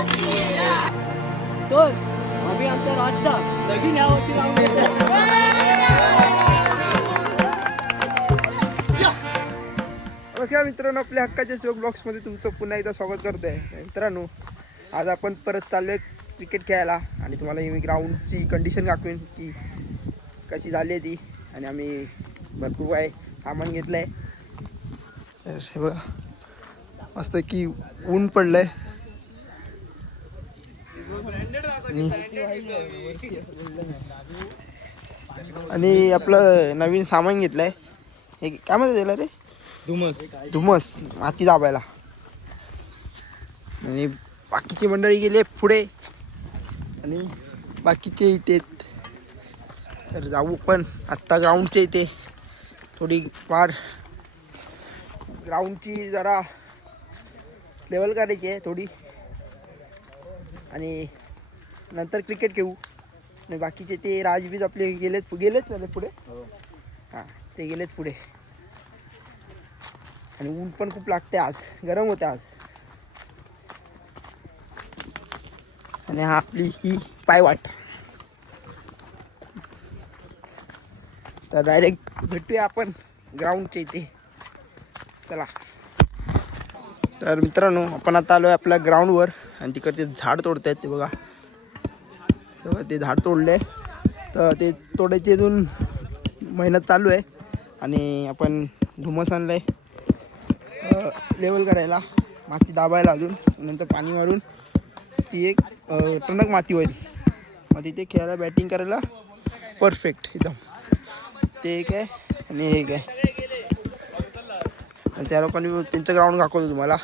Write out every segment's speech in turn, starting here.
तर आम्ही आमच्या राजचा लगीन या वर्षी नमस्कार मित्रांनो आपल्या हक्काच्या शिवक ब्लॉक्समध्ये तुमचं पुन्हा एकदा स्वागत करतो आहे मित्रांनो आज आपण परत चाललो आहे क्रिकेट खेळायला. आणि तुम्हाला मी ग्राउंडची कंडिशन दाखवेन की कशी झाली आहे ती. आणि आम्ही भरपूर काय सामान घेतलं आहे बघा मस्त की ऊन पडलं आहे आणि आपलं नवीन सामान घेतलं आहे हे काय म्हणतात त्याला रे? धुमस. धुमस. माती दाबायला. आणि बाकीची मंडळी गेले पुढे. आणि बाकीचे इथे तर जाऊ पण. आत्ता ग्राउंडच्या इथे. थोडी फार ग्राउंडची जरा लेवल करायची आहे थोडी. आणि नंतर क्रिकेट खेळू. आणि बाकीचे ते राजबीज आपले गेलेत गेलेत ना पुढे? हां. ते गेलेत पुढे. आणि ऊन पण खूप लागते आज. गरम होते आज. आणि हा आपली ही पायवाट. तर डायरेक्ट भेटूया आपण ग्राउंडच्या इथे. चला. तर मित्रांनो आपण आता आलो आहे आपल्या ग्राउंडवर आणि तिकडचे झाड तोडत आहेत ते बघा. तेव्हा ते झाड तोडले. तर ते तोडायची अजून मेहनत चालू आहे. आणि आपण धुमस आणलं आहे लेवल करायला. माती दाबायला अजून. नंतर पाणी मारून ती एक टणक माती होईल. मग तिथे खेळायला बॅटिंग करायला परफेक्ट एकदम. ते एक आहे आणि एक आहे. आणि त्या लोकांनी त्यांचं ग्राउंड दाखवतो तुम्हाला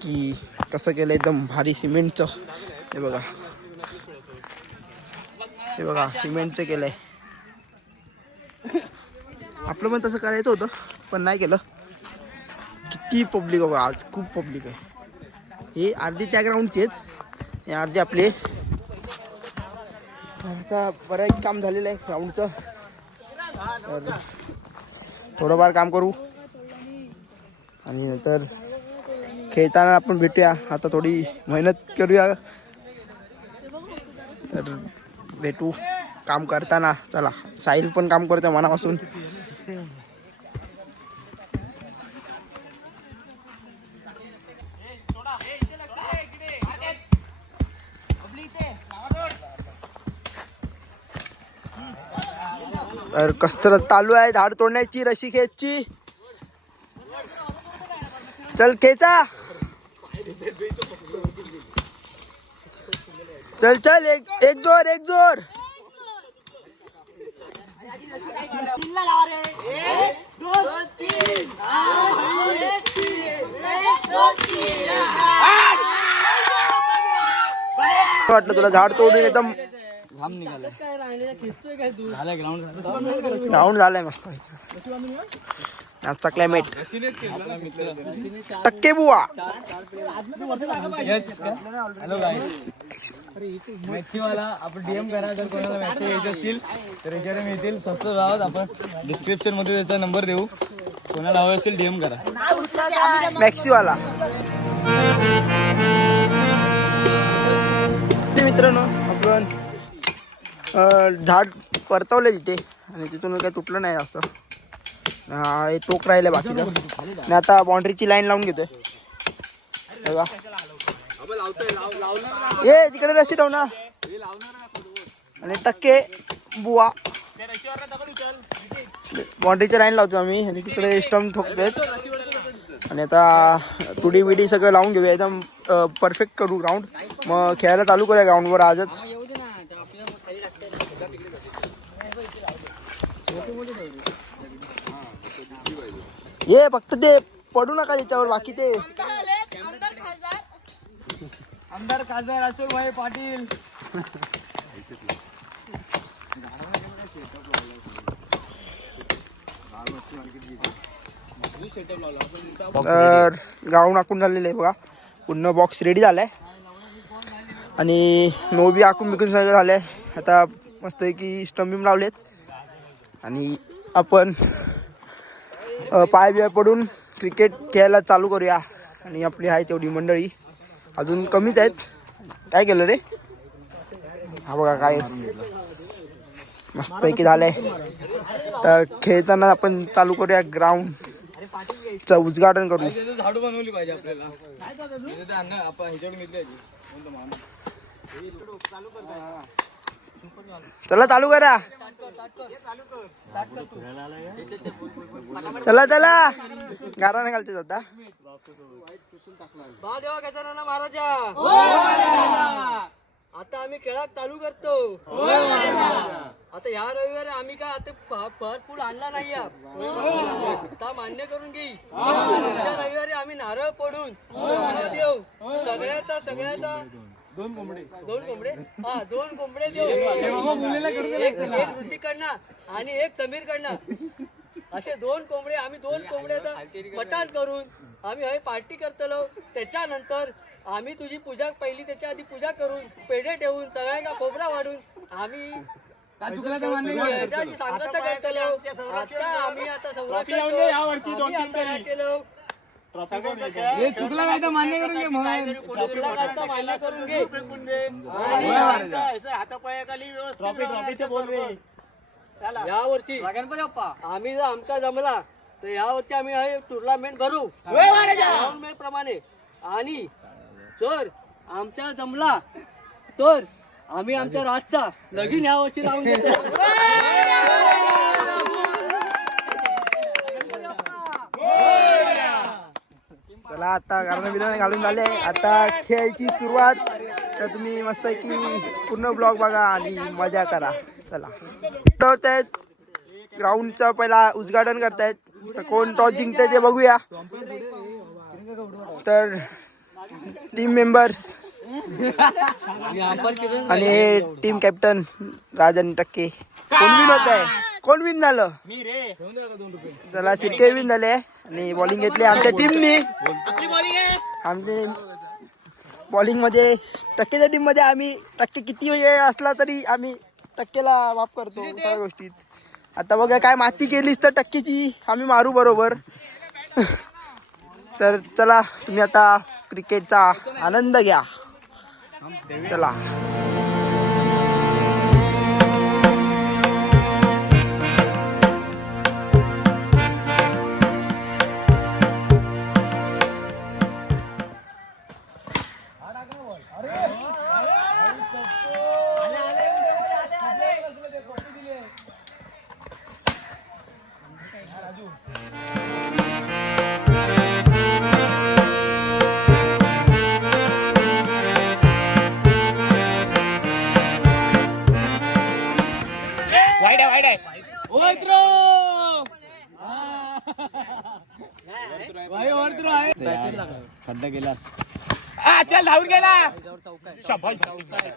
की कसं केलं एकदम भारी सिमेंटचं. हे बघा. हे बघा सिमेंटचं केलं आहे आपलं पण तसं करायचं होतं पण नाही केलं. किती पब्लिक बघा आज खूप पब्लिक आहे. हे अर्धी त्या ग्राउंडची आहेत हे अर्धी आपली आता बऱ्याच काम झालेलं आहे ग्राउंडचं तर थोडंफार काम करू. आणि नंतर खेळताना आपण भेटूया. आता थोडी मेहनत करूया. तर भेटू. काम करताना. चला साहिल पण काम करतो मनापासून. कसरत चालू आहे झाड तोडण्याची रशी खेचची चल खेचा. चल चल एक एक जोर एक जोर. वाटलं तुला झाड तोडून एकदम घाम निघाला काय राहिलेलं खिचतोय काय दूर झाला ग्राउंड झालं. ग्राउंड झालाय मस्त. आजचा क्लायमेट टक्के बुवा. येस हॅलो मॅचीवाला आपण डीएम करा जर कोणाला मॅसेज यायचे असतील तर याच्यावर मिळतील. स्वस्त जावत आपण डिस्क्रिप्शनमध्ये त्याचा नंबर देऊ. कोणाला हवं असेल डीएम करा. मॅक्सीवाला ते मित्रांनो आपण झाड परतवलं तिथे आणि तिथून काही तुटलं नाही जास्त. हे टोक राहिलं बाकीचं. आणि आता बाउंड्रीची लाईन लावून घेतोय. बघा. ये तिकडे रशी ठेव ना. आणि टक्के बुवा. बाउंड्रीची लाईन लावतो आम्ही. आणि तिकडे स्टम्प ठोकतोय आणि आता तुडी बिडी सगळं लावून घेऊया. एकदम परफेक्ट करू ग्राउंड मग खेळायला चालू करूया ग्राउंडवर आजच. ये फक्त ते पडू नका त्याच्यावर बाकी ते. आमदार खासदार अशोक भाई पाटील. तर ग्राउंड आखून झालेलं आहे बघा. पूर्ण बॉक्स रेडी झालाय. आणि नोबी आखून बिकून सगळं झालंय. आता मस्त की स्टंबिम लावलेत. आणि आपण पाय बिय पडून क्रिकेट खेळायला चालू करूया. आणि आपली आहे तेवढी मंडळी. अजून कमीच आहेत. काय केलं रे? हा बघा काय. मस्तपैकी झालंय. तर खेळताना आपण चालू करूया ग्राउंड च उद्घाटन करू. झाडू बनवली पाहिजे आपल्याला चला चालू करा. चला चला. गारा नाही घालते आता महाराजा. आता आम्ही खेळात चालू करतो. आता या रविवारी आम्ही काय आता फर फळ फूल आणला नाही आता मान्य करून घेई रविवारी आम्ही नारळ पडून. देऊ सगळ्याचा सगळ्याचा दोन कोंबडे. दोन कोंबडे? हा दोन कोंबडे देऊ. एक आणि एक समीर कडनं असे दोन कोंबडे आम्ही दोन कोंबड्याचं मटाण करून आम्ही हय पार्टी करतलो. त्याच्यानंतर आम्ही तुझी पूजा पहिली त्याच्या आधी पूजा करून पेढे ठेवून सगळ्यांना खोबरा वाढून आम्ही सांगता करतलो. आता आम्ही आता संरक्षण हे केलं. हे चुकलं काय तर मान्य करून घे म्हणून मान्य करून घे. या वर्षी आम्ही जर आमचा जमला तर या वर्षी आम्ही हे टुर्नामेंट भरू. टुर्नामेंट प्रमाणे. आणि जर आमच्या जमला तर आम्ही आमच्या राजचा लगीन या वर्षी लावून देतो. चला आता गाणं बिरणं घालून झाले. आता खेळायची सुरुवात. तर तुम्ही मस्त की पूर्ण ब्लॉग बघा आणि मजा करा. चला. आहेत ग्राउंडचं पहिला उद्घाटन करतायत. तर कोण टॉस जिंकतंय ते बघूया. तर टीम मेंबर्स आणि टीम कॅप्टन राजन टक्के. कोण विन होत आहे कोण विन झालं? चला सिरके विन झाले. आणि बॉलिंग घेतली आमच्या टीमनी आमचे बॉलिंगमध्ये टक्केच्या टीममध्ये आम्ही टक्के किती वेळ असला तरी आम्ही टक्केला वाप करतो सगळ्या गोष्टीत. आता बघा काय माती केलीस तर टक्केची आम्ही मारू बरोबर. तर चला तुम्ही आता क्रिकेटचा आनंद घ्या. चला. धावून गेला.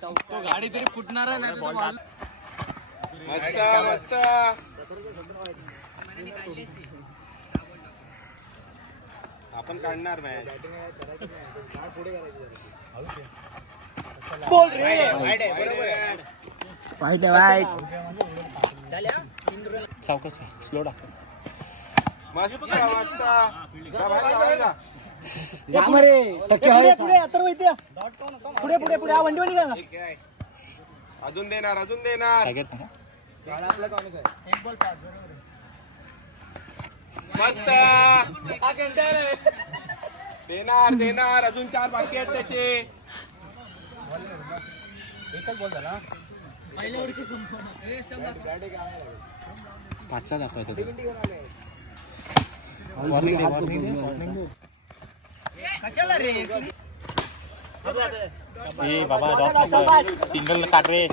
तो गाडी तरी फुटणार मस्त मस्त. आपण काढणार नाही. वाईट चौकस स्लो डाक मस्त मस्त. जा बाहेर जा, बाहेर जा. अजून देणार अजून देणार. मस्त. देणार देणार. अजून चार बाकी आहेत त्याचे. पाचचा दाखवायचा सिंगल काट रे.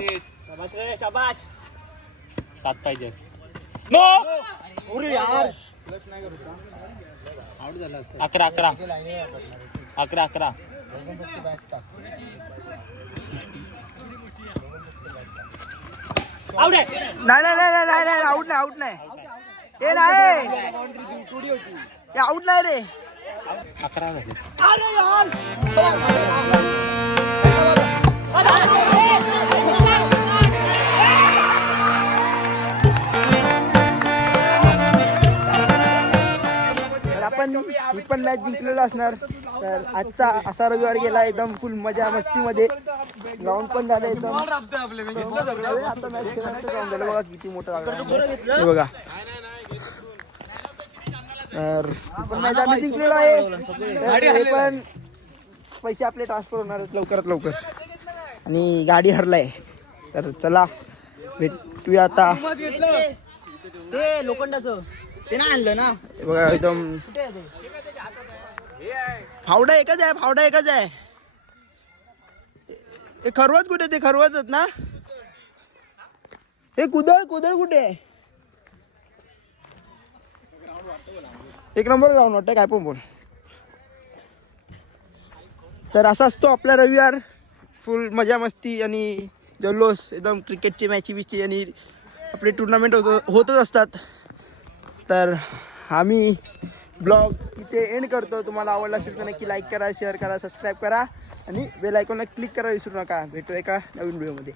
सात पाहिजे. अकरा अकरा. अकरा अकरा. नाही नाही नाही नाही नाही आऊट नाही आऊट नाही. हे नाही. हे आउट नाही रे. अकरा झाले तर आपण ही पण मॅच जिंकलेलो असणार. तर आजचा असा रविवार गेला एकदम फुल मजा मस्तीमध्ये. ग्राउंड पण झालं एकदम. आता मॅच खेळायचं ग्राउंड झालं. बघा किती मोठं बघा. तर जिंकलेलो आहे. तर हे पण पैसे आपले ट्रान्सफर होणार आहेत लवकरात लवकर. आणि गाडी हरलाय. तर चला भेटूया आता. ते लोखंडाचं. ते नाही आणलं ना? बघा एकदम फावडा एकच आहे फावडा एकच आहे. हे खरवत कुठे ते? खरवतच ना? हे कुदळ कुदळ कुठे आहे? एक नंबर राहून वाटतं काय पण बोल. तर असा असतो आपला रविवार. फुल मजा मस्ती आणि जल्लोष एकदम क्रिकेटची मॅची बिची आणि आपले टुर्नामेंट होत होतच असतात. तर आम्ही ब्लॉग इथे एंड करतो. तुम्हाला आवडला असेल तर नक्की लाईक करा शेअर करा सबस्क्राईब करा आणि बेल आयकॉनला क्लिक करा विसरू नका. भेटू एका नवीन व्हिडिओमध्ये